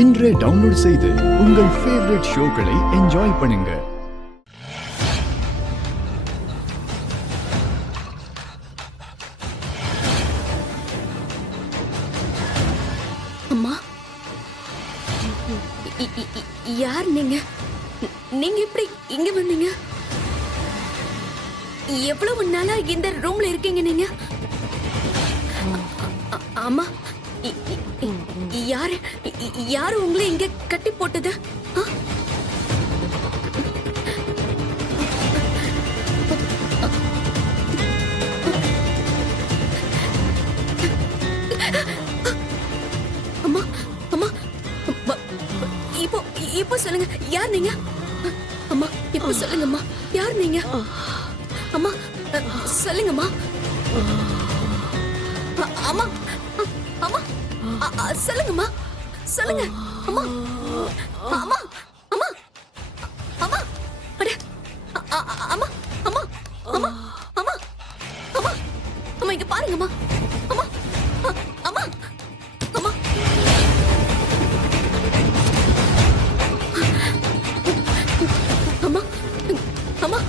இன்றே டவுன்லோட் செய்து உங்கள் ஃபேவரட் ஷோக்களை என்ஜாய் பண்ணுங்க. அம்மா, யார் நீங்க? நீங்க எப்படி இங்க வந்தீங்க? எவ்வளவு நாளா இந்த ரூம்ல இருக்கீங்க நீங்க? அம்மா, யாரு யாரு உங்களை இங்க கட்டி போட்டது? அம்மா, அம்மா, இப்போ இப்போ சொல்லுங்க, யார் நீங்க? அம்மா, இப்போ சொல்லுங்கம்மா, யார் நீங்க? அம்மா, சொல்லுங்கம்மா. அம்மா, அம்மா, சொல்லுங்கம்மா, சொல்லுங்க. அம்மா, அம்மா, அம்மா, அம்மா, அட, அம்மா, அம்மா, அம்மா, அம்மா, அம்மா, அம்மா, இங்க பாருங்கம்மா. அம்மா, அம்மா, அம்மா, அம்மா, அம்மா,